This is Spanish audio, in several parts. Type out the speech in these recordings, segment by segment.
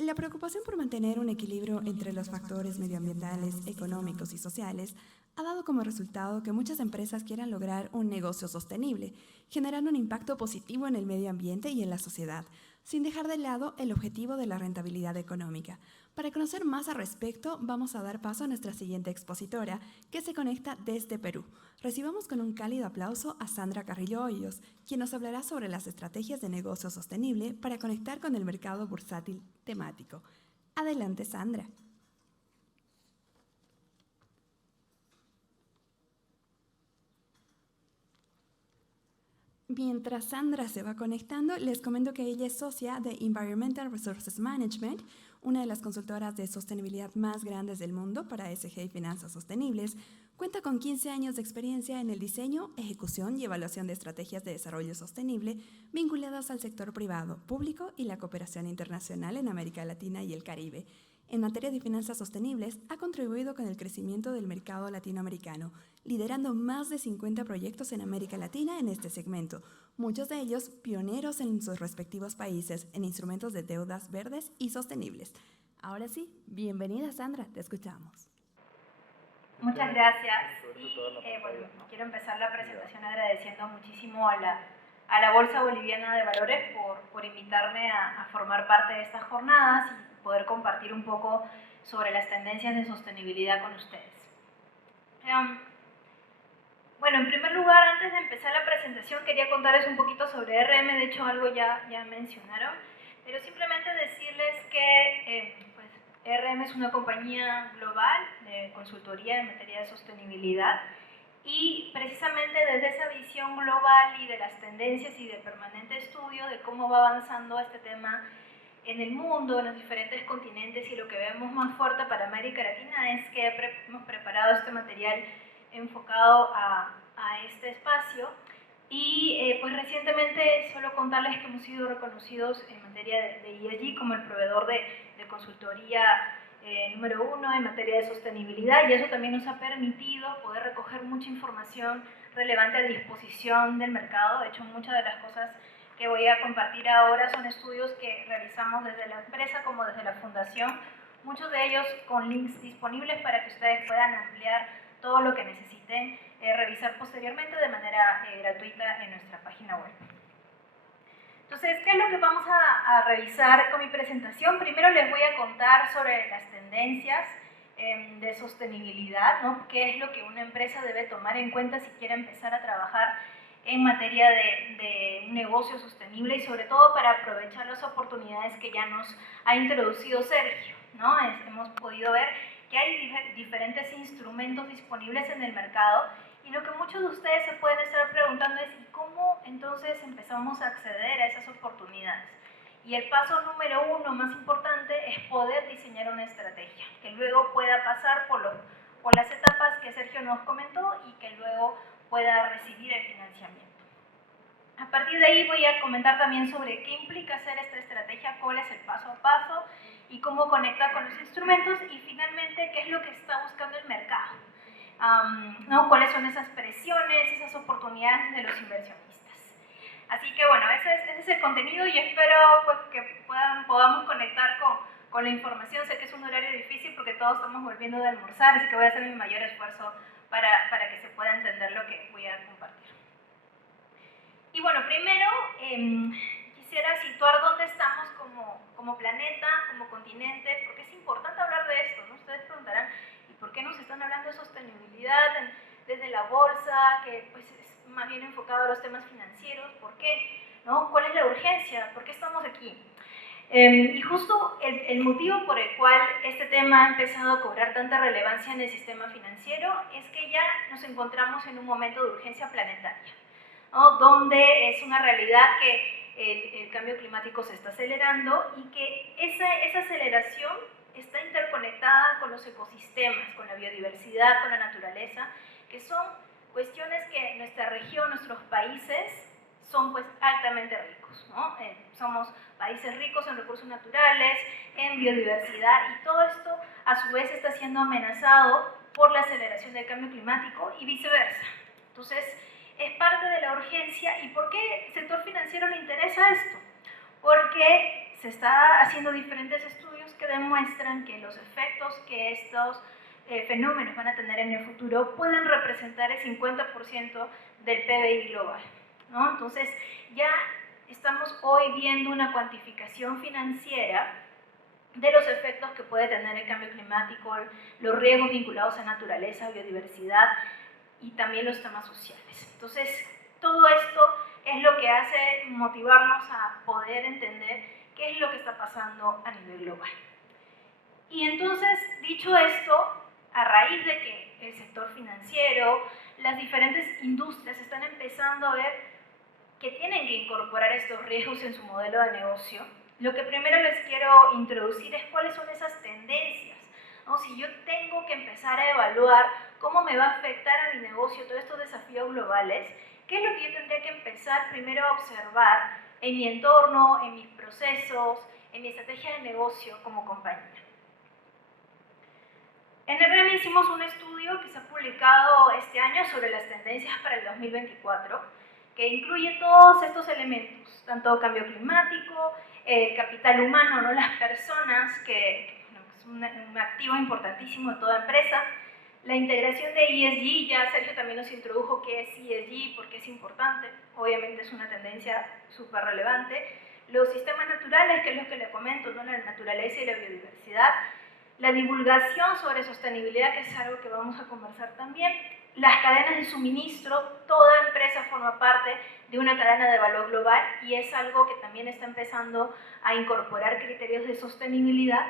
La preocupación por mantener un equilibrio entre los factores medioambientales, económicos y sociales ha dado como resultado que muchas empresas quieran lograr un negocio sostenible, generando un impacto positivo en el medio ambiente y en la sociedad, sin dejar de lado el objetivo de la rentabilidad económica. Para conocer más al respecto, vamos a dar paso a nuestra siguiente expositora, que se conecta desde Perú. Recibamos con un cálido aplauso a Sandra Carrillo Hoyos, quien nos hablará sobre las estrategias de negocio sostenible para conectar con el mercado bursátil temático. Adelante, Sandra. Mientras Sandra se va conectando, les comento que ella es socia de Environmental Resources Management, una de las consultoras de sostenibilidad más grandes del mundo para ESG y finanzas sostenibles. Cuenta con 15 años de experiencia en el diseño, ejecución y evaluación de estrategias de desarrollo sostenible vinculadas al sector privado, público y la cooperación internacional en América Latina y el Caribe. En materia de finanzas sostenibles, ha contribuido con el crecimiento del mercado latinoamericano, liderando más de 50 proyectos en América Latina en este segmento, muchos de ellos pioneros en sus respectivos países en instrumentos de deudas verdes y sostenibles. Ahora sí, bienvenida Sandra, te escuchamos. Muchas gracias. Y bueno, quiero empezar la presentación agradeciendo muchísimo a la Bolsa Boliviana de Valores por invitarme a formar parte de estas jornadas y poder compartir un poco sobre las tendencias de sostenibilidad con ustedes. Bueno, en primer lugar, antes de empezar la presentación, quería contarles un poquito sobre RM, de hecho algo ya mencionaron, pero simplemente decirles que pues, RM es una compañía global de consultoría en materia de sostenibilidad y precisamente desde esa visión global y de las tendencias y de permanente estudio de cómo va avanzando este tema en el mundo, en los diferentes continentes, y lo que vemos más fuerte para América Latina es que hemos preparado este material enfocado a este espacio. Y pues recientemente solo contarles que hemos sido reconocidos en materia de ESG como el proveedor de consultoría número 1 en materia de sostenibilidad, y eso también nos ha permitido poder recoger mucha información relevante a disposición del mercado. De hecho, muchas de las cosas que voy a compartir ahora son estudios que realizamos desde la empresa como desde la fundación, muchos de ellos con links disponibles para que ustedes puedan ampliar todo lo que necesiten revisar posteriormente de manera gratuita en nuestra página web. Entonces, ¿qué es lo que vamos a revisar con mi presentación? Primero les voy a contar sobre las tendencias de sostenibilidad, ¿no? ¿Qué es lo que una empresa debe tomar en cuenta si quiere empezar a trabajar en materia de un negocio sostenible y sobre todo para aprovechar las oportunidades que ya nos ha introducido Sergio, ¿no? Hemos podido ver que hay diferentes instrumentos disponibles en el mercado y lo que muchos de ustedes se pueden estar preguntando es ¿y cómo entonces empezamos a acceder a esas oportunidades? Y el paso número 1 más importante es poder diseñar una estrategia que luego pueda pasar por las etapas que Sergio nos comentó y que luego pueda recibir el financiamiento. A partir de ahí voy a comentar también sobre qué implica hacer esta estrategia, cuál es el paso a paso y cómo conectar con los instrumentos, y finalmente qué es lo que está buscando el mercado, ¿no? Cuáles son esas presiones, esas oportunidades de los inversionistas. Así que bueno, ese es el contenido y espero pues, que podamos conectar con la información. Sé que es un horario difícil porque todos estamos volviendo de almorzar, así que voy a hacer mi mayor esfuerzo para que se pueda entender lo que voy a compartir. Y bueno, primero quisiera situar dónde estamos como planeta, como continente, porque es importante hablar de esto, ¿no? Ustedes preguntarán, ¿y por qué nos están hablando de sostenibilidad desde la bolsa, que pues es más bien enfocado a los temas financieros? ¿Por qué? ¿No? ¿Cuál es la urgencia? ¿Por qué estamos aquí? Y justo el motivo por el cual este tema ha empezado a cobrar tanta relevancia en el sistema financiero es que ya nos encontramos en un momento de urgencia planetaria, ¿no? Donde es una realidad que el cambio climático se está acelerando y que esa aceleración está interconectada con los ecosistemas, con la biodiversidad, con la naturaleza, que son cuestiones que en nuestra región, nuestros países, son pues altamente ricos, ¿no? Somos países ricos en recursos naturales, en biodiversidad, y todo esto a su vez está siendo amenazado por la aceleración del cambio climático y viceversa. Entonces, es parte de la urgencia. ¿Y por qué el sector financiero le interesa esto? Porque se está haciendo diferentes estudios que demuestran que los efectos que estos fenómenos van a tener en el futuro pueden representar el 50% del PBI global, ¿no? Entonces, ya estamos hoy viendo una cuantificación financiera de los efectos que puede tener el cambio climático, los riesgos vinculados a naturaleza, biodiversidad y también los temas sociales. Entonces, todo esto es lo que hace motivarnos a poder entender qué es lo que está pasando a nivel global. Y entonces, dicho esto, a raíz de que el sector financiero, las diferentes industrias están empezando a ver que tienen que incorporar estos riesgos en su modelo de negocio, lo que primero les quiero introducir es cuáles son esas tendencias, ¿no? Si yo tengo que empezar a evaluar cómo me va a afectar a mi negocio todos estos desafíos globales, ¿qué es lo que yo tendría que empezar primero a observar en mi entorno, en mis procesos, en mi estrategia de negocio como compañía? En RM hicimos un estudio que se ha publicado este año sobre las tendencias para el 2024, que incluye todos estos elementos, tanto cambio climático, capital humano, ¿no? Las personas, que es un activo importantísimo de toda empresa, la integración de ESG, ya Sergio también nos introdujo qué es ESG, por qué es importante, obviamente es una tendencia súper relevante, los sistemas naturales, que es lo que le comento, ¿no? La naturaleza y la biodiversidad, la divulgación sobre sostenibilidad, que es algo que vamos a conversar también, las cadenas de suministro, toda empresa forma parte de una cadena de valor global y es algo que también está empezando a incorporar criterios de sostenibilidad,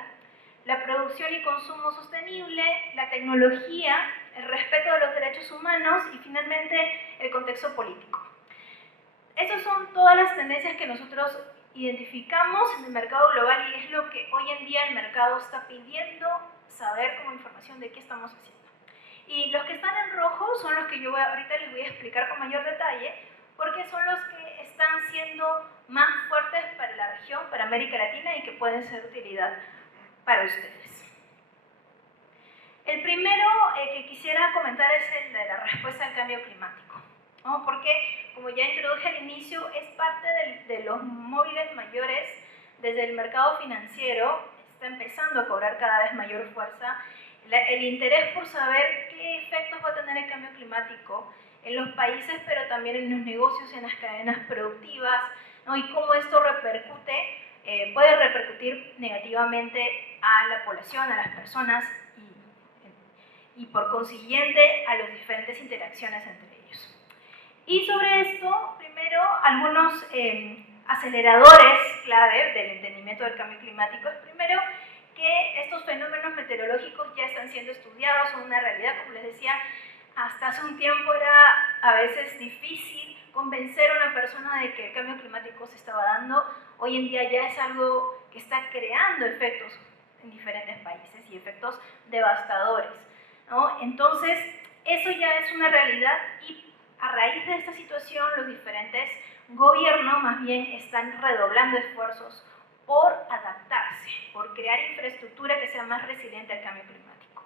la producción y consumo sostenible, la tecnología, el respeto de los derechos humanos y finalmente el contexto político. Esas son todas las tendencias que nosotros identificamos en el mercado global y es lo que hoy en día el mercado está pidiendo saber como información de qué estamos haciendo. Y los que están en rojo son los que yo ahorita les voy a explicar con mayor detalle porque son los que están siendo más fuertes para la región, para América Latina y que pueden ser de utilidad para ustedes. El primero que quisiera comentar es el de la respuesta al cambio climático, ¿no? Porque, como ya introduje al inicio, es parte de los móviles mayores desde el mercado financiero, está empezando a cobrar cada vez mayor fuerza el interés por saber qué efectos va a tener el cambio climático en los países, pero también en los negocios, en las cadenas productivas, ¿no? Y cómo esto repercute, puede repercutir negativamente a la población, a las personas y por consiguiente a las diferentes interacciones entre ellos. Y sobre esto, primero, algunos aceleradores clave del entendimiento del cambio climático es primero que estos fenómenos meteorológicos ya están siendo estudiados, son una realidad, como les decía, hasta hace un tiempo era a veces difícil convencer a una persona de que el cambio climático se estaba dando, hoy en día ya es algo que está creando efectos en diferentes países y efectos devastadores, ¿no? Entonces, eso ya es una realidad y a raíz de esta situación los diferentes gobiernos más bien están redoblando esfuerzos por adaptarse, por crear infraestructura que sea más resiliente al cambio climático.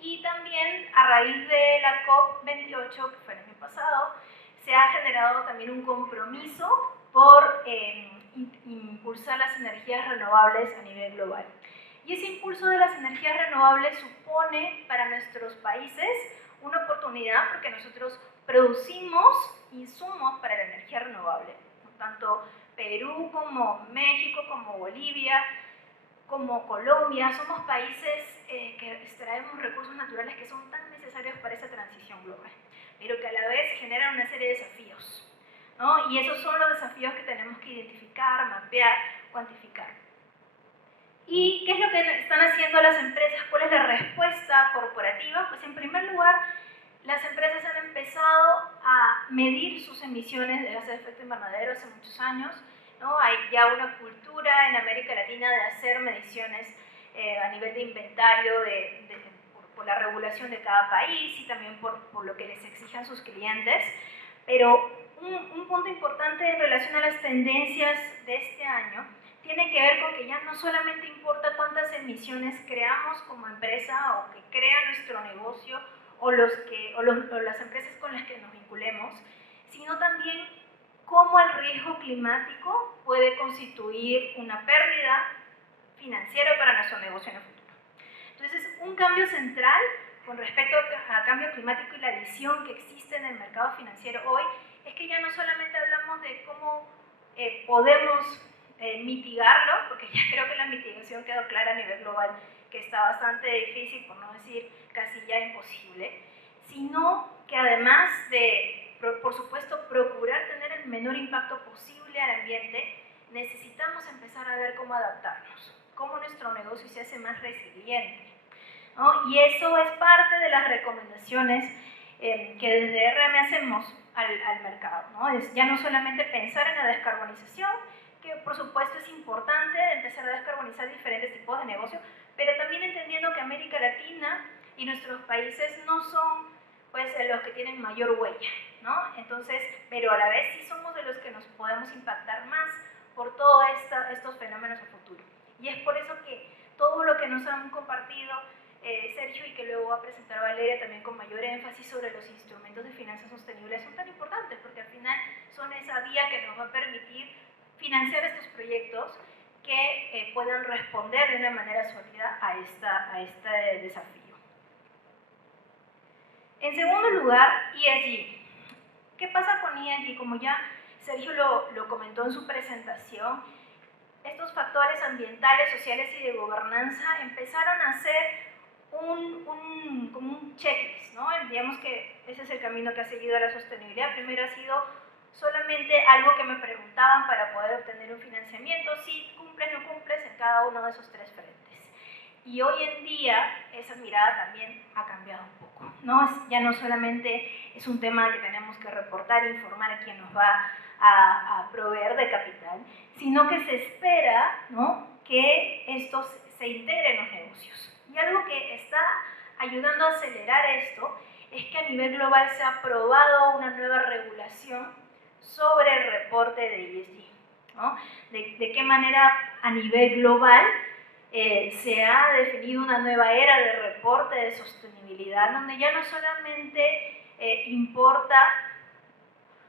Y también a raíz de la COP28, que fue el año pasado, se ha generado también un compromiso por impulsar las energías renovables a nivel global. Y ese impulso de las energías renovables supone para nuestros países una oportunidad porque nosotros producimos insumos para la energía renovable, tanto Perú como México, como Bolivia, como Colombia, somos países que extraemos recursos naturales que son tan necesarios para esa transición global, pero que a la vez generan una serie de desafíos, ¿no? Y esos son los desafíos que tenemos que identificar, mapear, cuantificar. ¿Y qué es lo que están haciendo las empresas? ¿Cuál es la respuesta corporativa? Pues en primer lugar, las empresas han empezado a medir sus emisiones de gases de efecto invernadero hace muchos años, ¿no? Hay ya una cultura en América Latina de hacer mediciones a nivel de inventario por la regulación de cada país y también por lo que les exijan sus clientes. Pero un punto importante en relación a las tendencias de este año tiene que ver con que ya no solamente importa cuántas emisiones creamos como empresa o que crea nuestro negocio o las empresas con las que nos vinculemos, sino también cómo el riesgo climático puede constituir una pérdida financiera para nuestro negocio en el futuro. Entonces, un cambio central con respecto al cambio climático y la visión que existe en el mercado financiero hoy es que ya no solamente hablamos de cómo podemos mitigarlo, porque ya creo que la mitigación quedó clara a nivel global, que está bastante difícil, por no decir casi ya imposible, sino que además de, por supuesto, procurar tener el menor impacto posible al ambiente, necesitamos empezar a ver cómo adaptarnos, cómo nuestro negocio se hace más resiliente, ¿no? Y eso es parte de las recomendaciones que desde RM hacemos al mercado, ¿no? Es ya no solamente pensar en la descarbonización, que por supuesto es importante empezar a descarbonizar diferentes tipos de negocio, pero también entendiendo que América Latina y nuestros países no son pues los que tienen mayor huella, ¿no? Entonces, pero a la vez sí somos de los que nos podemos impactar más por todos estos fenómenos a futuro. Y es por eso que todo lo que nos han compartido Sergio y que luego va a presentar Valeria también con mayor énfasis sobre los instrumentos de finanzas sostenibles son tan importantes porque al final son esa vía que nos va a permitir financiar estos proyectos que puedan responder de una manera sólida a este desafío. En segundo lugar, ESG. ¿Qué pasa con ESG? Como ya Sergio lo comentó en su presentación, estos factores ambientales, sociales y de gobernanza empezaron a ser como un checklist, ¿no? Digamos que ese es el camino que ha seguido la sostenibilidad. Primero ha sido solamente algo que me preguntaban para poder obtener un financiamiento, si cumples o no cumples en cada uno de esos tres frentes. Y hoy en día esa mirada también ha cambiado un poco, ¿no? Ya no solamente es un tema que tenemos que reportar e informar a quien nos va a proveer de capital, sino que se espera, ¿no?, que esto se integre en los negocios. Y algo que está ayudando a acelerar esto es que a nivel global se ha aprobado una nueva regulación sobre el reporte de ESG, ¿no? De qué manera a nivel global se ha definido una nueva era de reporte de sostenibilidad, donde ya no solamente importa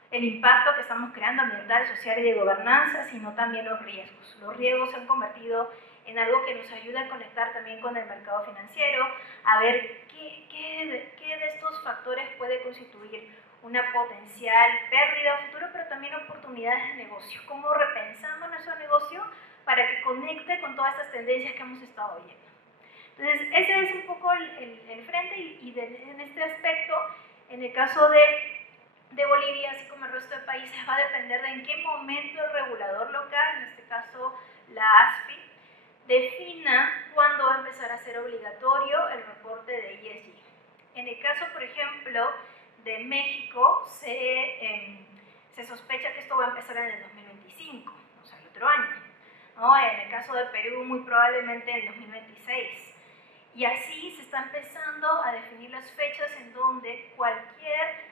el impacto que estamos creando ambiental, social y de gobernanza, sino también los riesgos. Los riesgos se han convertido en algo que nos ayuda a conectar también con el mercado financiero, a ver qué de estos factores puede constituir una potencial pérdida a futuro, pero también oportunidades de negocio. Cómo repensamos nuestro negocio para que conecte con todas estas tendencias que hemos estado viendo. Entonces, ese es un poco el frente en este aspecto, en el caso de Bolivia, así como el resto de países, va a depender de en qué momento el regulador local, en este caso la ASFI, defina cuándo va a empezar a ser obligatorio el reporte de ESG. En el caso, por ejemplo, de México, se sospecha que esto va a empezar en el 2025, o sea, el otro año, ¿no? En el caso de Perú, muy probablemente en el 2026. Y así se está empezando a definir las fechas en donde cualquier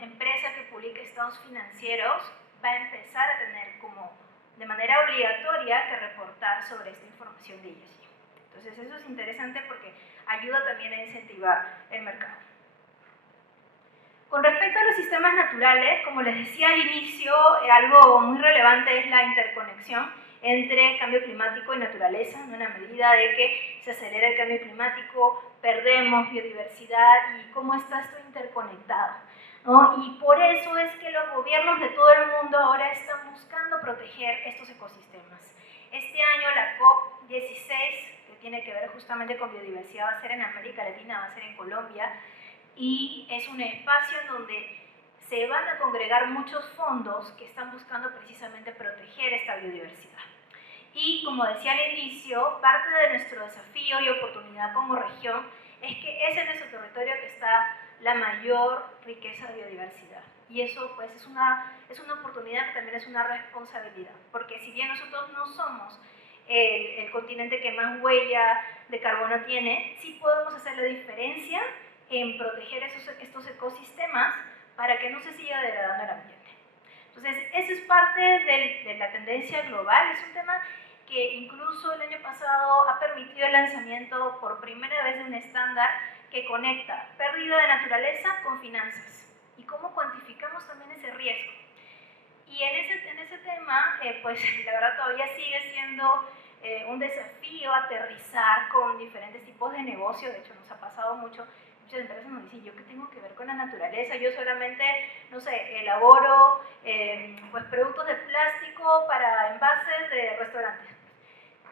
empresa que publique estados financieros va a empezar a tener como de manera obligatoria que reportar sobre esta información de ESG. Entonces eso es interesante porque ayuda también a incentivar el mercado. Con respecto a los sistemas naturales, como les decía al inicio, algo muy relevante es la interconexión entre cambio climático y naturaleza, ¿no? En la medida de que se acelera el cambio climático, perdemos biodiversidad y cómo está esto interconectado, ¿no? Y por eso es que los gobiernos de todo el mundo ahora están buscando proteger estos ecosistemas. Este año la COP16, que tiene que ver justamente con biodiversidad, va a ser en América Latina, va a ser en Colombia, y es un espacio en donde se van a congregar muchos fondos que están buscando precisamente proteger esta biodiversidad. Y como decía al inicio, parte de nuestro desafío y oportunidad como región es que es en nuestro territorio que está la mayor riqueza de biodiversidad. Y eso pues es una oportunidad, que también es una responsabilidad, porque si bien nosotros no somos el continente que más huella de carbono tiene, sí podemos hacer la diferencia en proteger estos ecosistemas para que no se siga degradando el ambiente. Entonces, eso es parte de la tendencia global, es un tema que incluso el año pasado ha permitido el lanzamiento por primera vez de un estándar que conecta pérdida de naturaleza con finanzas y cómo cuantificamos también ese riesgo. pues la verdad todavía sigue siendo un desafío aterrizar con diferentes tipos de negocio. De hecho, nos ha pasado mucho. Muchas empresas nos dicen, ¿yo qué tengo que ver con la naturaleza? Yo solamente, no sé, elaboro pues productos de plástico para envases de restaurantes.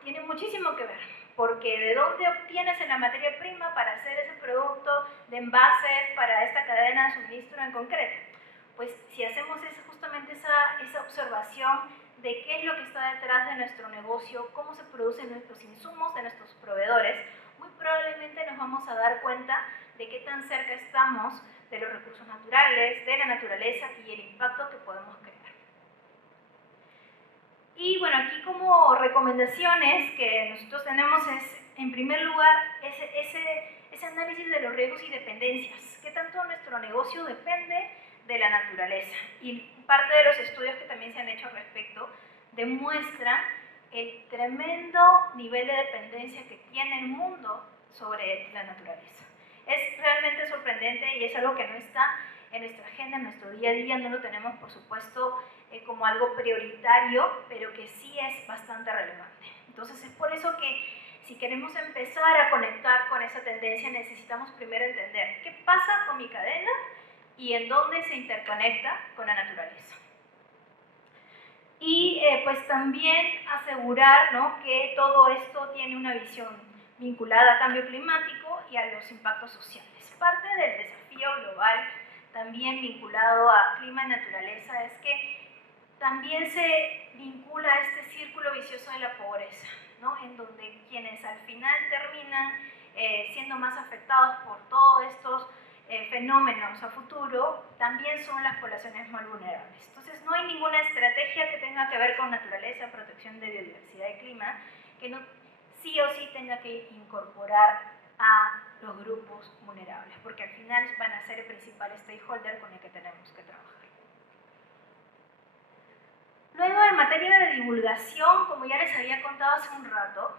Tiene muchísimo que ver, porque ¿de dónde obtienes la materia prima para hacer ese producto de envases para esta cadena de suministro en concreto? Pues si hacemos justamente esa observación de qué es lo que está detrás de nuestro negocio, cómo se producen nuestros insumos de nuestros proveedores, muy probablemente nos vamos a dar cuenta de qué tan cerca estamos de los recursos naturales, de la naturaleza y el impacto que podemos crear. Y bueno, aquí como recomendaciones que nosotros tenemos es, en primer lugar, ese análisis de los riesgos y dependencias. ¿Qué tanto nuestro negocio depende de la naturaleza? Y parte de los estudios que también se han hecho al respecto demuestran el tremendo nivel de dependencia que tiene el mundo sobre la naturaleza. Es realmente sorprendente y es algo que no está en nuestra agenda, en nuestro día a día, no lo tenemos por supuesto como algo prioritario, pero que sí es bastante relevante. Entonces es por eso que si queremos empezar a conectar con esa tendencia necesitamos primero entender qué pasa con mi cadena y en dónde se interconecta con la naturaleza. Y pues también asegurar, ¿no?, que todo esto tiene una visión vinculada al cambio climático y a los impactos sociales. Parte del desafío global también vinculado a clima y naturaleza es que también se vincula a este círculo vicioso de la pobreza, ¿no?, en donde quienes al final terminan siendo más afectados por todos estos fenómenos a futuro también son las poblaciones más vulnerables. Entonces no hay ninguna estrategia que tenga que ver con naturaleza, protección de biodiversidad y clima que no sí o sí tenga que incorporar a los grupos vulnerables, porque al final van a ser el principal stakeholder con el que tenemos que trabajar. Luego, en materia de divulgación, como ya les había contado hace un rato,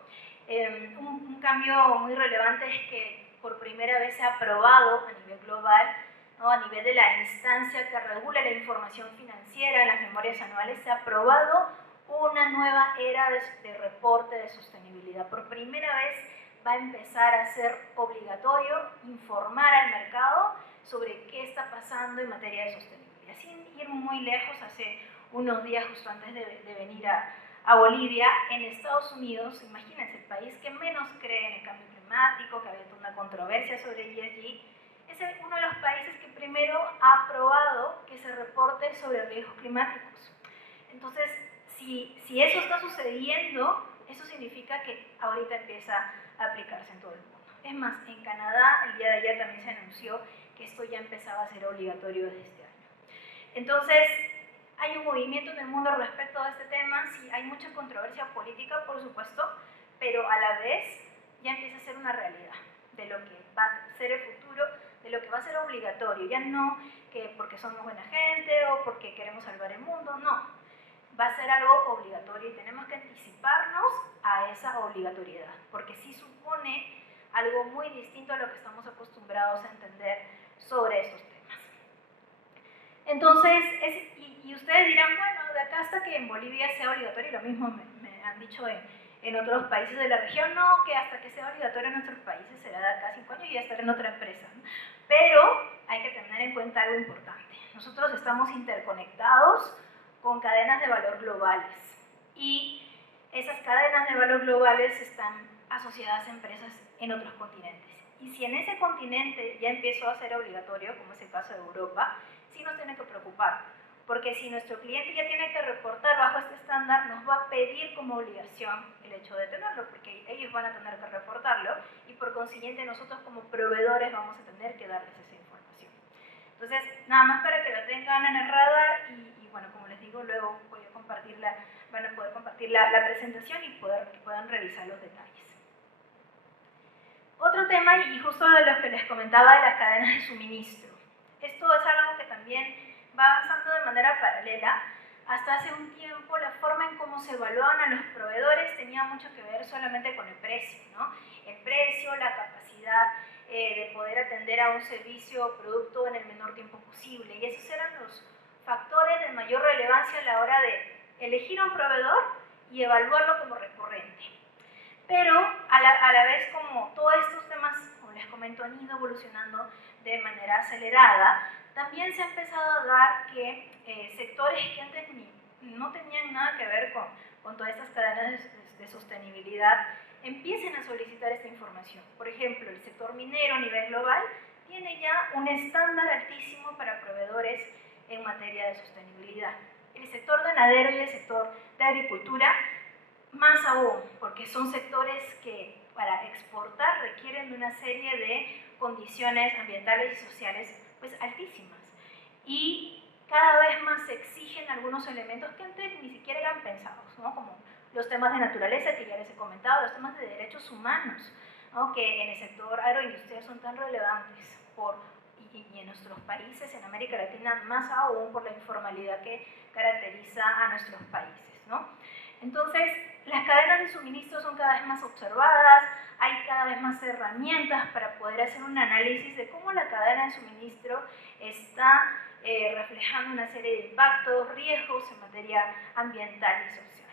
un cambio muy relevante es que por primera vez se ha aprobado a nivel global, ¿no?, a nivel de la instancia que regula la información financiera en las memorias anuales, se ha aprobado una nueva era de reporte de sostenibilidad. Por primera vez va a empezar a ser obligatorio informar al mercado sobre qué está pasando en materia de sostenibilidad. Sin ir muy lejos, hace unos días justo antes de venir a Bolivia, en Estados Unidos, imagínense, el país que menos cree en el cambio climático, que había toda una controversia sobre ESG, es uno de los países que primero ha aprobado que se reporte sobre riesgos climáticos. Entonces, si eso está sucediendo, eso significa que ahorita empieza a aplicarse en todo el mundo. Es más, en Canadá el día de ayer también se anunció que esto ya empezaba a ser obligatorio desde este año. Entonces, hay un movimiento en el mundo respecto a este tema, sí, hay mucha controversia política, por supuesto, pero a la vez ya empieza a ser una realidad de lo que va a ser el futuro, de lo que va a ser obligatorio, ya no que porque somos buena gente o porque queremos salvar el mundo, no, va a ser algo obligatorio y tenemos que anticiparnos a esa obligatoriedad, porque sí supone algo muy distinto a lo que estamos acostumbrados a entender sobre estos temas. Entonces, y ustedes dirán, bueno, de acá hasta que en Bolivia sea obligatorio, y lo mismo me han dicho en otros países de la región, no, que hasta que sea obligatorio en nuestros países será de acá a 5 años y ya estaré en otra empresa, ¿no? Pero hay que tener en cuenta algo importante. Nosotros estamos interconectados con cadenas de valor globales y esas cadenas de valor globales están asociadas a empresas en otros continentes. Y si en ese continente ya empezó a ser obligatorio, como es el caso de Europa, sí nos tiene que preocupar, porque si nuestro cliente ya tiene que reportar bajo este estándar, nos va a pedir como obligación el hecho de tenerlo, porque ellos van a tener que reportarlo y por consiguiente nosotros como proveedores vamos a tener que darles esa información. Entonces, nada más para que la tengan en el radar y bueno, como les digo, luego voy a compartirla, van a poder compartir la presentación y que puedan revisar los detalles. Otro tema, y justo de los que les comentaba de las cadenas de suministro. Esto es algo que también va avanzando de manera paralela. Hasta hace un tiempo la forma en cómo se evaluaban a los proveedores tenía mucho que ver solamente con el precio, ¿no? El precio, la capacidad de poder atender a un servicio o producto en el menor tiempo posible. Y esos eran los factores de mayor relevancia a la hora de elegir a un proveedor y evaluarlo como recurrente. Pero a la vez, como todos estos temas, como les comento, han ido evolucionando de manera acelerada, también se ha empezado a dar que sectores que antes no tenían nada que ver con todas estas cadenas de sostenibilidad empiecen a solicitar esta información. Por ejemplo, el sector minero a nivel global tiene ya un estándar altísimo para proveedores en materia de sostenibilidad. El sector ganadero y el sector de agricultura, más aún, porque son sectores que para exportar requieren de una serie de condiciones ambientales y sociales pues altísimas. Y cada vez más se exigen algunos elementos que antes ni siquiera eran pensados, ¿no? Como los temas de naturaleza que ya les he comentado, los temas de derechos humanos, ¿no? Que en el sector agroindustrial son tan relevantes y en nuestros países, en América Latina, más aún por la informalidad que caracteriza a nuestros países, ¿no? Entonces, las cadenas de suministro son cada vez más observadas, hay cada vez más herramientas para poder hacer un análisis de cómo la cadena de suministro está reflejando una serie de impactos, riesgos en materia ambiental y social.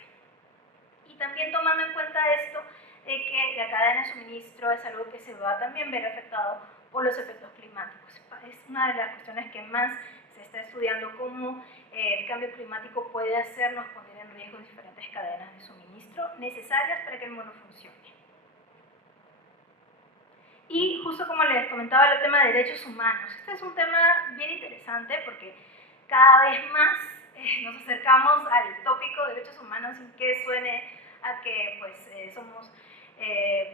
Y también tomando en cuenta esto, de que la cadena de suministro es algo que se va a también ver afectado por los efectos climáticos. Es una de las cuestiones que más se está estudiando, cómo el cambio climático puede hacernos poner en riesgo diferentes cadenas de suministro necesarias para que el mundo funcione. Y justo como les comentaba, el tema de derechos humanos. Este es un tema bien interesante porque cada vez más nos acercamos al tópico de derechos humanos sin que suene a que pues, somos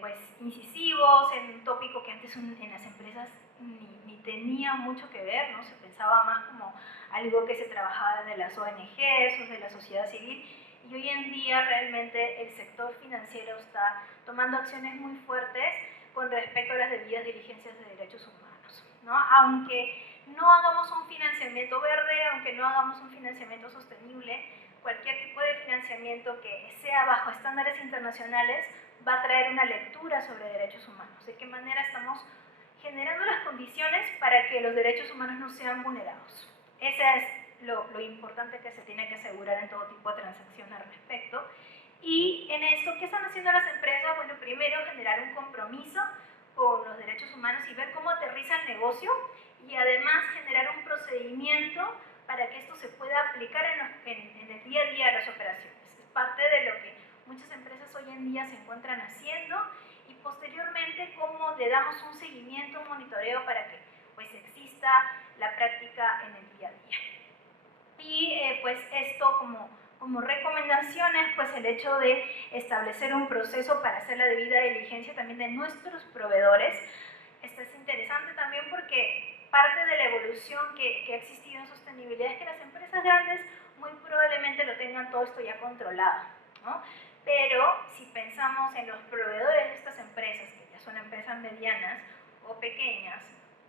pues, incisivos en un tópico que antes en las empresas ni tenía mucho que ver, ¿no? Se pensaba más como algo que se trabajaba desde las ONGs o de la sociedad civil, y hoy en día realmente el sector financiero está tomando acciones muy fuertes con respecto a las debidas diligencias de derechos humanos, ¿no? Aunque no hagamos un financiamiento verde, aunque no hagamos un financiamiento sostenible, cualquier tipo de financiamiento que sea bajo estándares internacionales va a traer una lectura sobre derechos humanos. ¿De qué manera estamos generando las condiciones para que los derechos humanos no sean vulnerados? Ese es lo importante que se tiene que asegurar en todo tipo de transacción al respecto. Y en esto, ¿qué están haciendo las empresas? Bueno, primero generar un compromiso con los derechos humanos y ver cómo aterriza el negocio, y además generar un procedimiento para que esto se pueda aplicar en el día a día de las operaciones. Es parte de lo que muchas empresas hoy en día se encuentran haciendo, y posteriormente cómo le damos un seguimiento, un monitoreo para que pues exista la práctica en el día a día. Y pues esto como recomendaciones, pues el hecho de establecer un proceso para hacer la debida diligencia también de nuestros proveedores. Esto es interesante también porque parte de la evolución que ha existido en sostenibilidad es que las empresas grandes muy probablemente lo tengan todo esto ya controlado, ¿no? Pero si pensamos en los proveedores de estas empresas, que ya son empresas medianas o pequeñas,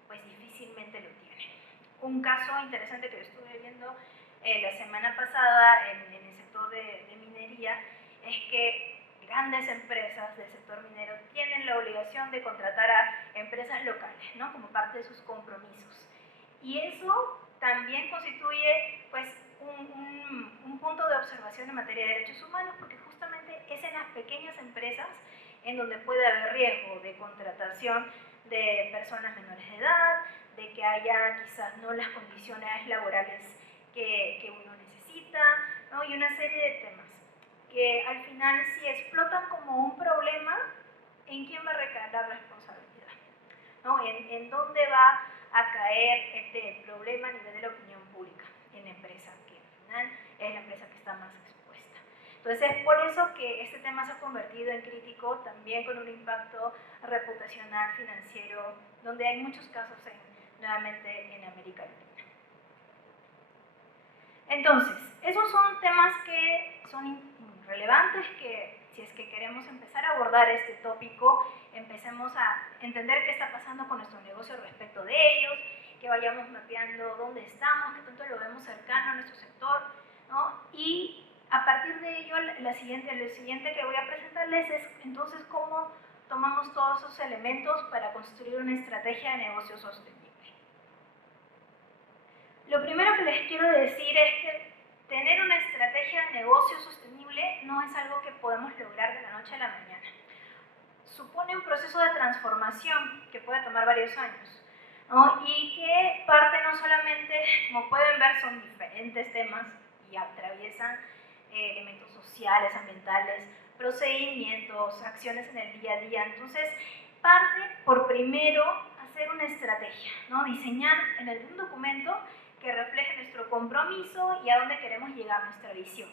pues difícilmente lo tienen. Un caso interesante que estuve viendo la semana pasada en el sector de minería es que grandes empresas del sector minero tienen la obligación de contratar a empresas locales, ¿no? Como parte de sus compromisos. Y eso también constituye pues, un punto de observación en materia de derechos humanos, porque justamente es en las pequeñas empresas en donde puede haber riesgo de contratación de personas menores de edad, de que haya quizás no las condiciones laborales que uno necesita, ¿no? Y una serie de temas que al final, si explotan como un problema, ¿en quién va a recaer la responsabilidad? ¿No? ¿En dónde va a caer el problema a nivel de la opinión pública? En la empresa, que al final es la empresa que está más expuesta. Entonces es por eso que este tema se ha convertido en crítico, también con un impacto reputacional, financiero, donde hay muchos casos nuevamente en América Latina. Entonces, esos son temas que son relevantes, que si es que queremos empezar a abordar este tópico, empecemos a entender qué está pasando con nuestro negocio respecto de ellos, que vayamos mapeando dónde estamos, qué tanto lo vemos cercano a nuestro sector, ¿no? Y a partir de ello, lo siguiente que voy a presentarles es entonces cómo tomamos todos esos elementos para construir una estrategia de negocio sostenible. Lo primero que les quiero decir es que tener una estrategia estrategia de negocio sostenible no es algo que podemos lograr de la noche a la mañana. Supone un proceso de transformación que puede tomar varios años, ¿no? Y que parte no solamente, como pueden ver, son diferentes temas y atraviesan elementos sociales, ambientales, procedimientos, acciones en el día a día. Entonces, parte por primero hacer una estrategia, ¿no? Diseñar en algún documento que refleje nuestro compromiso y a dónde queremos llegar, nuestra visión.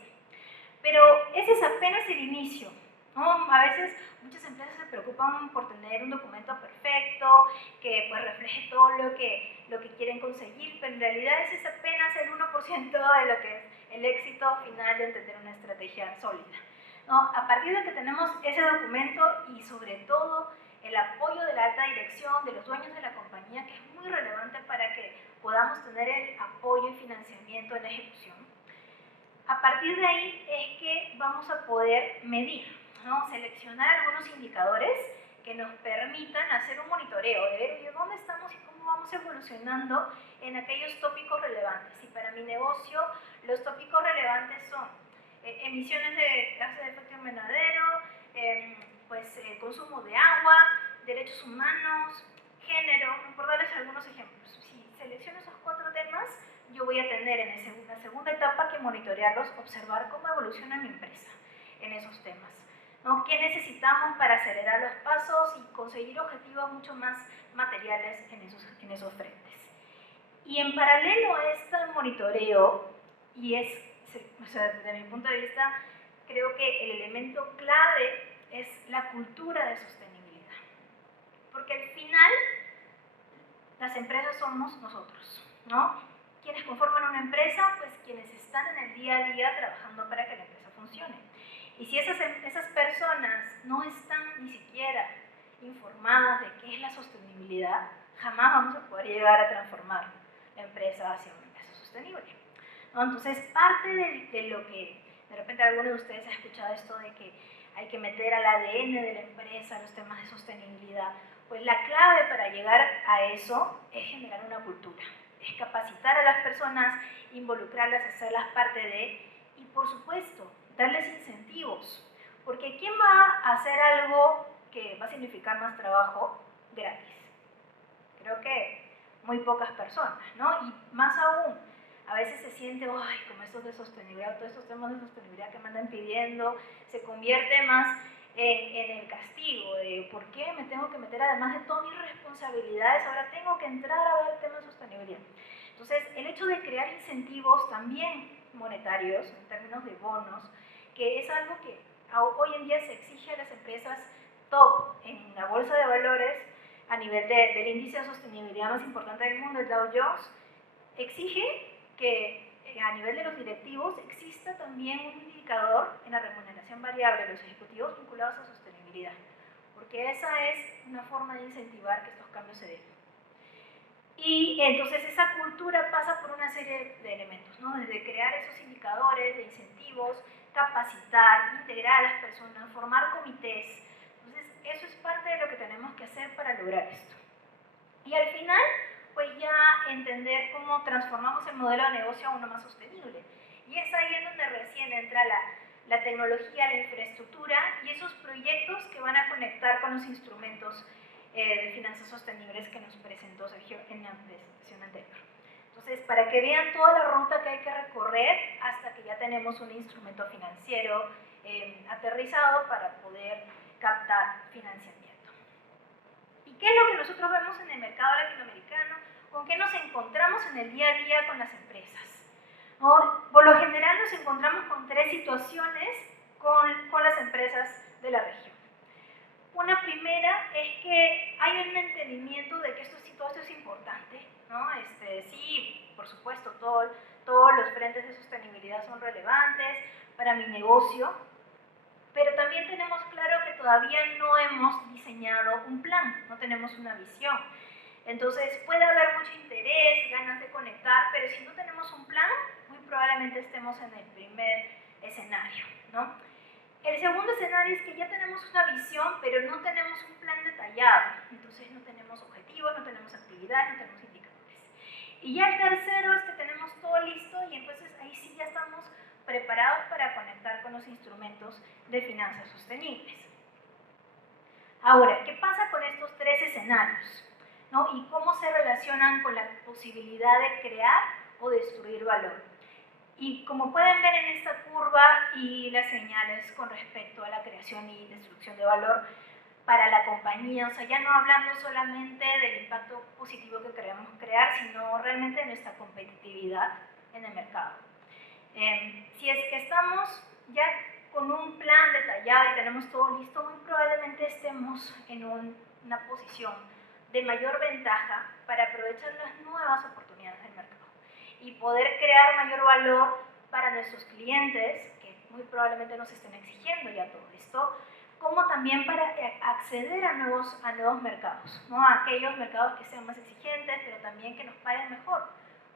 Pero ese es apenas el inicio, ¿no? A veces muchas empresas se preocupan por tener un documento perfecto, que pues refleje todo lo que quieren conseguir, pero en realidad ese es apenas el 1% de lo que es el éxito final de entender una estrategia sólida, ¿no? A partir de que tenemos ese documento y sobre todo el apoyo de la alta dirección, de los dueños de la compañía, que es muy relevante para que podamos tener el apoyo y financiamiento en la ejecución. A partir de ahí es que vamos a poder medir, ¿no? Seleccionar algunos indicadores que nos permitan hacer un monitoreo de ver dónde estamos y cómo vamos evolucionando en aquellos tópicos relevantes. Y para mi negocio, los tópicos relevantes son emisiones de gases de efecto invernadero, consumo de agua, derechos humanos, género, por darles algunos ejemplos. Si selecciono esos 4 temas, yo voy a tener en una segunda etapa que monitorearlos, observar cómo evoluciona mi empresa en esos temas, ¿no? ¿Qué necesitamos para acelerar los pasos y conseguir objetivos mucho más materiales en esos frentes? Y en paralelo a este monitoreo, desde mi punto de vista, creo que el elemento clave es la cultura de sostenibilidad. Porque al final, las empresas somos nosotros, ¿no? ¿Quiénes conforman una empresa? Pues quienes están en el día a día trabajando para que la empresa funcione. Y si esas personas no están ni siquiera informadas de qué es la sostenibilidad, jamás vamos a poder llegar a transformar la empresa hacia una empresa sostenible, ¿no? Entonces, parte de lo que de repente alguno de ustedes ha escuchado esto de que hay que meter al ADN de la empresa los temas de sostenibilidad, pues la clave para llegar a eso es generar una cultura, es capacitar a las personas, involucrarlas, hacerlas parte de, y por supuesto, darles incentivos, porque ¿quién va a hacer algo que va a significar más trabajo gratis? Creo que muy pocas personas, ¿no? Y más aún, a veces se siente, ay, como estos de sostenibilidad, todos estos temas de sostenibilidad que me andan pidiendo, se convierte más en el castigo de por qué me tengo que meter, además de todas mis responsabilidades, ahora tengo que entrar a ver el tema de sostenibilidad. Entonces, el hecho de crear incentivos también monetarios, en términos de bonos, que es algo que hoy en día se exige a las empresas top en la bolsa de valores a nivel del índice de sostenibilidad más importante del mundo, el Dow Jones, exige que a nivel de los directivos exista también un indicador en la remuneración variable de los ejecutivos vinculados a sostenibilidad, porque esa es una forma de incentivar que estos cambios se den. Y entonces esa cultura pasa por una serie de elementos, ¿no? Desde crear esos indicadores de incentivos, capacitar, integrar a las personas, formar comités. Entonces eso es parte de lo que tenemos que hacer para lograr esto. Y al final, pues ya entender cómo transformamos el modelo de negocio a uno más sostenible. Y es ahí en donde recién entra la tecnología, la infraestructura y esos proyectos que van a conectar con los instrumentos de finanzas sostenibles que nos presentó Sergio en la presentación anterior. Entonces, para que vean toda la ruta que hay que recorrer hasta que ya tenemos un instrumento financiero aterrizado para poder captar financiamiento. ¿Y qué es lo que nosotros vemos en el mercado latinoamericano? ¿Con qué nos encontramos en el día a día con las empresas? Por lo general nos encontramos con 3 situaciones con las empresas de la región. Una primera es que hay un entendimiento de que todo esto es importante, ¿no? Sí, por supuesto, todos los frentes de sostenibilidad son relevantes para mi negocio, pero también tenemos claro que todavía no hemos diseñado un plan, no tenemos una visión. Entonces puede haber mucho interés, ganas de conectar, pero si no tenemos un plan, muy probablemente estemos en el primer escenario, ¿no? El segundo escenario es que ya tenemos una visión, pero no tenemos un plan detallado. Entonces no tenemos objetivos, no tenemos actividades, no tenemos indicadores. Y ya el tercero es que tenemos todo listo y entonces ahí sí ya estamos preparados para conectar con los instrumentos de finanzas sostenibles. Ahora, ¿qué pasa con estos tres escenarios? ¿No? ¿Y cómo se relacionan con la posibilidad de crear o destruir valor? Y como pueden ver en esta curva y las señales con respecto a la creación y destrucción de valor para la compañía, o sea, ya no hablando solamente del impacto positivo que queremos crear, sino realmente de nuestra competitividad en el mercado. Si es que estamos ya con un plan detallado y tenemos todo listo, muy probablemente estemos en una posición de mayor ventaja para aprovechar las nuevas oportunidades del mercado y poder crear mayor valor para nuestros clientes, que muy probablemente nos estén exigiendo ya todo esto, como también para acceder a nuevos mercados, ¿no? A aquellos mercados que sean más exigentes, pero también que nos paguen mejor,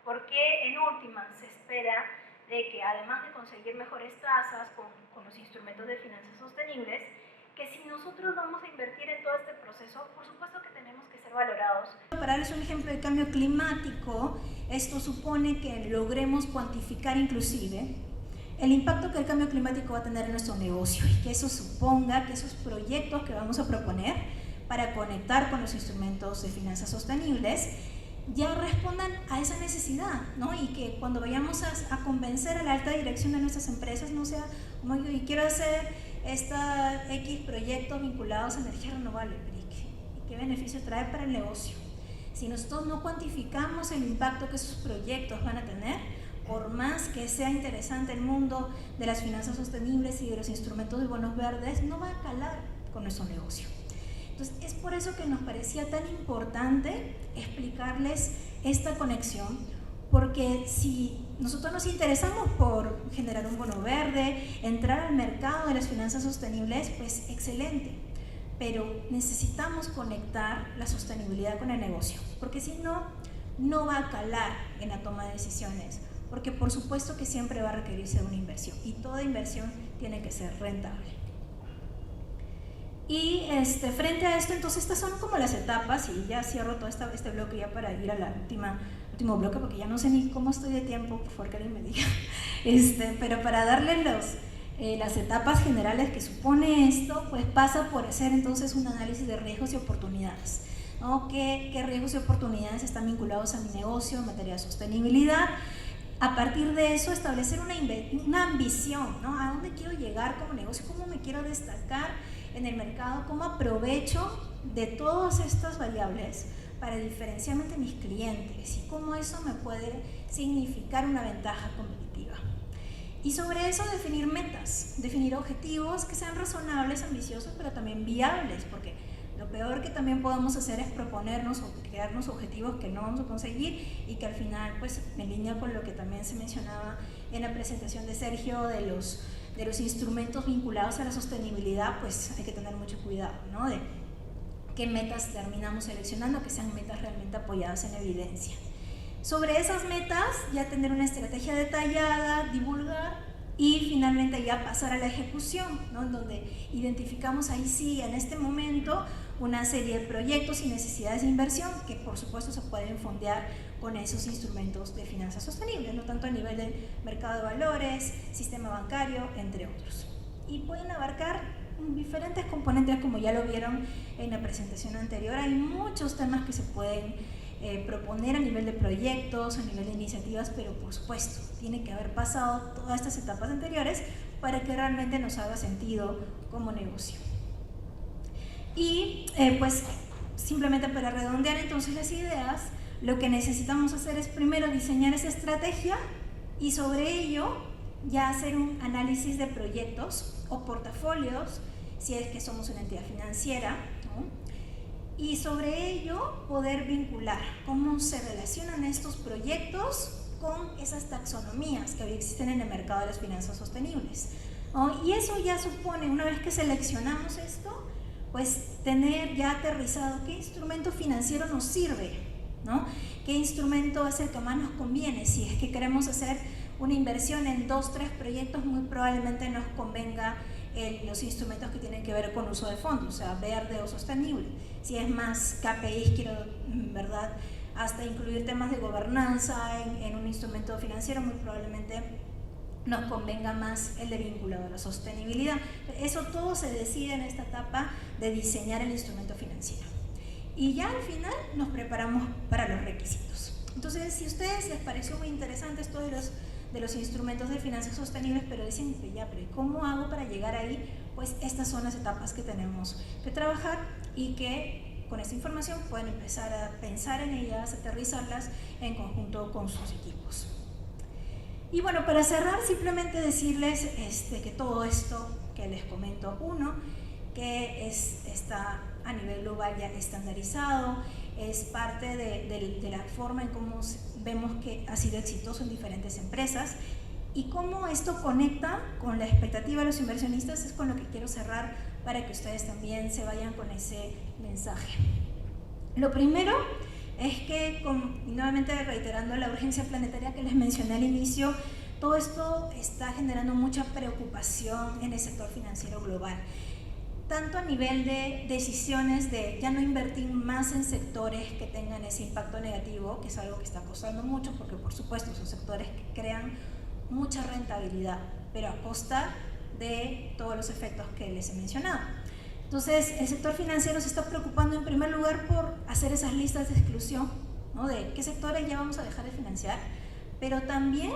porque en última se espera de que además de conseguir mejores tasas con los instrumentos de finanzas sostenibles, que si nosotros vamos a invertir en todo este proceso, por supuesto que tenemos que ser valorados. Para darles un ejemplo de cambio climático, esto supone que logremos cuantificar inclusive el impacto que el cambio climático va a tener en nuestro negocio y que eso suponga que esos proyectos que vamos a proponer para conectar con los instrumentos de finanzas sostenibles ya respondan a esa necesidad, ¿no? Y que cuando vayamos a convencer a la alta dirección de nuestras empresas no sea como yo quiero hacer esta X proyectos vinculados a energía renovable, ¿y qué beneficio trae para el negocio? Si nosotros no cuantificamos el impacto que esos proyectos van a tener, por más que sea interesante el mundo de las finanzas sostenibles y de los instrumentos de bonos verdes, no va a calar con nuestro negocio. Entonces, es por eso que nos parecía tan importante explicarles esta conexión, porque si nosotros nos interesamos por generar un bono verde, entrar al mercado de las finanzas sostenibles, pues excelente, pero necesitamos conectar la sostenibilidad con el negocio, porque si no, no va a calar en la toma de decisiones, porque por supuesto que siempre va a requerirse de una inversión y toda inversión tiene que ser rentable. Y frente a esto, entonces estas son como las etapas, y ya cierro todo este bloque ya para ir a la último bloque, porque ya no sé ni cómo estoy de tiempo, por favor que alguien me diga, pero para darle las etapas generales que supone esto, pues pasa por hacer entonces un análisis de riesgos y oportunidades, ¿no? ¿Qué riesgos y oportunidades están vinculados a mi negocio en materia de sostenibilidad? A partir de eso, establecer una ambición, ¿no? ¿A dónde quiero llegar como negocio? ¿Cómo me quiero destacar en el mercado? ¿Cómo aprovecho de todas estas variables para diferenciarme de mis clientes? ¿Y cómo eso me puede significar una ventaja competitiva? Y sobre eso definir metas, definir objetivos que sean razonables, ambiciosos, pero también viables, porque lo peor que también podemos hacer es proponernos o crearnos objetivos que no vamos a conseguir y que al final, pues en línea con lo que también se mencionaba en la presentación de Sergio de los instrumentos vinculados a la sostenibilidad, pues hay que tener mucho cuidado, ¿no? De qué metas terminamos seleccionando, que sean metas realmente apoyadas en evidencia. Sobre esas metas, ya tener una estrategia detallada, divulgar y finalmente ya pasar a la ejecución, ¿no? En donde identificamos ahí sí, en este momento, una serie de proyectos y necesidades de inversión que por supuesto se pueden fondear con esos instrumentos de finanzas sostenibles, no tanto a nivel del mercado de valores, sistema bancario, entre otros. Y pueden abarcar diferentes componentes, como ya lo vieron en la presentación anterior. Hay muchos temas que se pueden proponer a nivel de proyectos, a nivel de iniciativas, pero por supuesto tiene que haber pasado todas estas etapas anteriores para que realmente nos haga sentido como negocio. Y pues simplemente para redondear entonces las ideas, lo que necesitamos hacer es primero diseñar esa estrategia y sobre ello ya hacer un análisis de proyectos o portafolios, si es que somos una entidad financiera, ¿no? Y sobre ello poder vincular cómo se relacionan estos proyectos con esas taxonomías que hoy existen en el mercado de las finanzas sostenibles, ¿no? Y eso ya supone, una vez que seleccionamos esto, pues tener ya aterrizado qué instrumento financiero nos sirve, ¿no? ¿Qué instrumento es el que más nos conviene? Si es que queremos hacer una inversión en 2 o 3 proyectos, muy probablemente nos convenga los instrumentos que tienen que ver con uso de fondos, o sea, verde o sostenible. Si es más KPIs, quiero, ¿verdad?, hasta incluir temas de gobernanza en un instrumento financiero, muy probablemente nos convenga más el de vinculado a la sostenibilidad. Eso todo se decide en esta etapa de diseñar el instrumento financiero. Y ya al final nos preparamos para los requisitos. Entonces, si a ustedes les pareció muy interesante esto de los instrumentos de finanzas sostenibles, pero dicen, ya, pero ¿cómo hago para llegar ahí? Pues estas son las etapas que tenemos que trabajar y que con esta información pueden empezar a pensar en ellas, aterrizarlas en conjunto con sus equipos. Y bueno, para cerrar, simplemente decirles que todo esto que les comento, uno, que está a nivel global ya estandarizado, es parte de la forma en cómo vemos que ha sido exitoso en diferentes empresas, y cómo esto conecta con la expectativa de los inversionistas es con lo que quiero cerrar para que ustedes también se vayan con ese mensaje. Lo primero es que, nuevamente reiterando la urgencia planetaria que les mencioné al inicio, todo esto está generando mucha preocupación en el sector financiero global, tanto a nivel de decisiones de ya no invertir más en sectores que tengan ese impacto negativo, que es algo que está costando mucho, porque por supuesto son sectores que crean mucha rentabilidad, pero a costa de todos los efectos que les he mencionado. Entonces, el sector financiero se está preocupando en primer lugar por hacer esas listas de exclusión, ¿no? De qué sectores ya vamos a dejar de financiar, pero también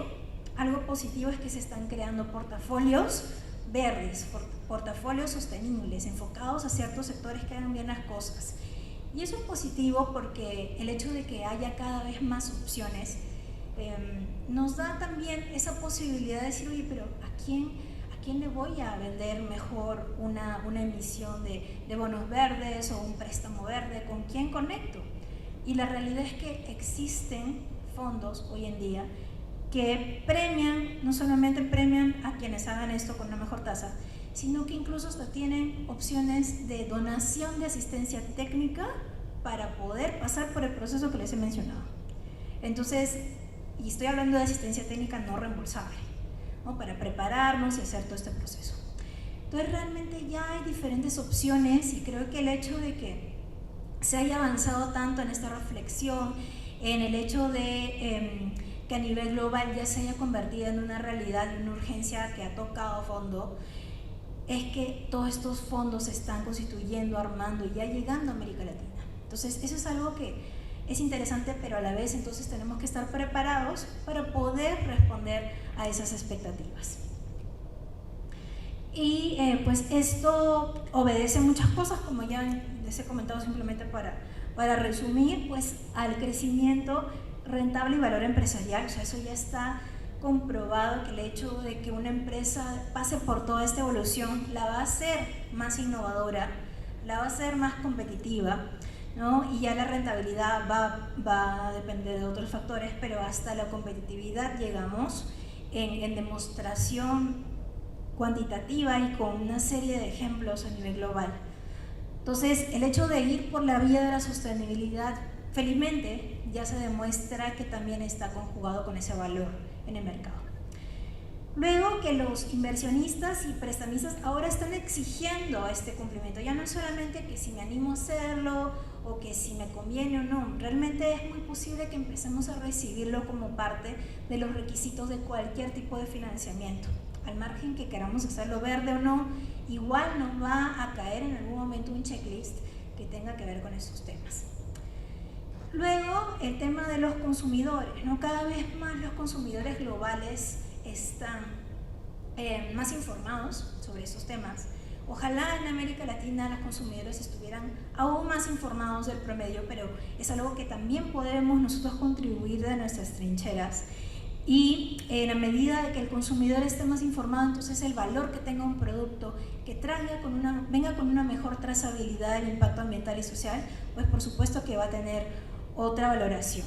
algo positivo es que se están creando portafolios verdes, portafolios sostenibles, enfocados a ciertos sectores que hagan bien las cosas. Y eso es positivo porque el hecho de que haya cada vez más opciones nos da también esa posibilidad de decir, oye, pero ¿a quién le voy a vender mejor una emisión de bonos verdes o un préstamo verde? ¿Con quién conecto? Y la realidad es que existen fondos hoy en día que premian, no solamente premian a quienes hagan esto con una mejor tasa, sino que incluso hasta tienen opciones de donación de asistencia técnica para poder pasar por el proceso que les he mencionado. Entonces, y estoy hablando de asistencia técnica no reembolsable, ¿no? Para prepararnos y hacer todo este proceso. Entonces, realmente ya hay diferentes opciones y creo que el hecho de que se haya avanzado tanto en esta reflexión, en el hecho de que a nivel global ya se haya convertido en una realidad y una urgencia que ha tocado fondo, es que todos estos fondos se están constituyendo, armando y ya llegando a América Latina. Entonces, eso es algo que es interesante, pero a la vez entonces tenemos que estar preparados para poder responder a esas expectativas. Y pues esto obedece a muchas cosas, como ya les he comentado, simplemente para resumir, pues al crecimiento rentable y valor empresarial. O sea, eso ya está comprobado, que el hecho de que una empresa pase por toda esta evolución la va a hacer más innovadora, la va a hacer más competitiva, ¿no? Y ya la rentabilidad va a depender de otros factores, pero hasta la competitividad llegamos en demostración cuantitativa y con una serie de ejemplos a nivel global. Entonces, el hecho de ir por la vía de la sostenibilidad, felizmente, ya se demuestra que también está conjugado con ese valor en el mercado. Luego que los inversionistas y prestamistas ahora están exigiendo este cumplimiento, ya no es solamente que si me animo a hacerlo o que si me conviene o no, realmente es muy posible que empecemos a recibirlo como parte de los requisitos de cualquier tipo de financiamiento. Al margen que queramos hacerlo verde o no, igual nos va a caer en algún momento un checklist que tenga que ver con estos temas. Luego, el tema de los consumidores, ¿no? Cada vez más los consumidores globales están más informados sobre estos temas. Ojalá en América Latina los consumidores estuvieran aún más informados del promedio, pero es algo que también podemos nosotros contribuir de nuestras trincheras. Y en la medida de que el consumidor esté más informado, entonces el valor que tenga un producto que venga con una mejor trazabilidad del impacto ambiental y social, pues por supuesto que va a tener otra valoración.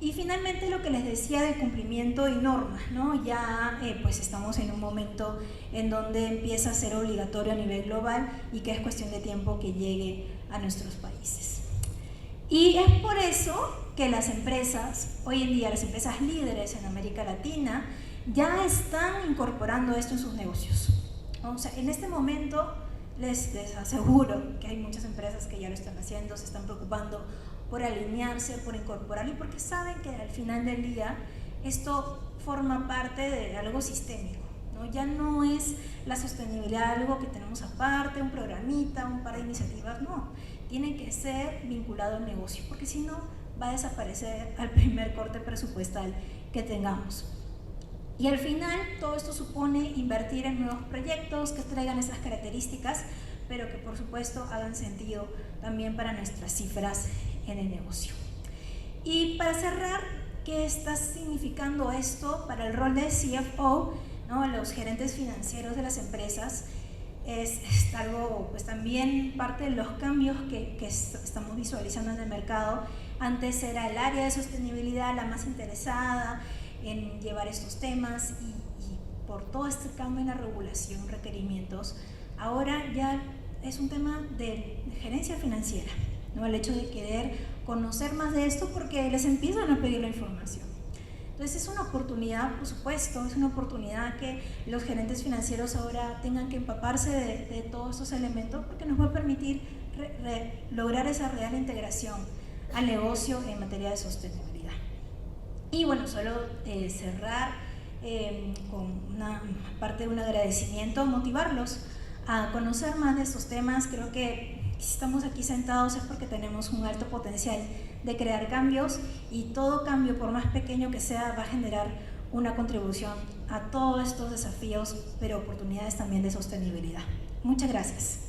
Y finalmente lo que les decía de cumplimiento y normas, ¿no? Ya pues estamos en un momento en donde empieza a ser obligatorio a nivel global y que es cuestión de tiempo que llegue a nuestros países. Y es por eso que las empresas, hoy en día las empresas líderes en América Latina, ya están incorporando esto en sus negocios. O sea, en este momento les aseguro que hay muchas empresas que ya lo están haciendo, se están preocupando por alinearse, por incorporarlo y porque saben que al final del día esto forma parte de algo sistémico, ¿no? Ya no es la sostenibilidad algo que tenemos aparte, un programita, un par de iniciativas, no. Tiene que ser vinculado al negocio, porque si no va a desaparecer al primer corte presupuestal que tengamos. Y al final todo esto supone invertir en nuevos proyectos que traigan esas características, pero que por supuesto hagan sentido también para nuestras cifras en el negocio. Y para cerrar, ¿qué está significando esto para el rol de CFO, ¿no? Los gerentes financieros de las empresas? Es algo, pues también parte de los cambios que estamos visualizando en el mercado. Antes era el área de sostenibilidad la más interesada en llevar estos temas y por todo este cambio en la regulación, requerimientos, ahora ya es un tema de gerencia financiera, ¿no? El hecho de querer conocer más de esto porque les empiezan a pedir la información. Entonces es una oportunidad, por supuesto, es una oportunidad que los gerentes financieros ahora tengan que empaparse de todos estos elementos porque nos va a permitir lograr esa real integración al negocio en materia de sostenibilidad. Y bueno, solo cerrar con una parte de un agradecimiento, motivarlos a conocer más de estos temas. Creo que si estamos aquí sentados es porque tenemos un alto potencial de crear cambios y todo cambio, por más pequeño que sea, va a generar una contribución a todos estos desafíos, pero oportunidades también de sostenibilidad. Muchas gracias.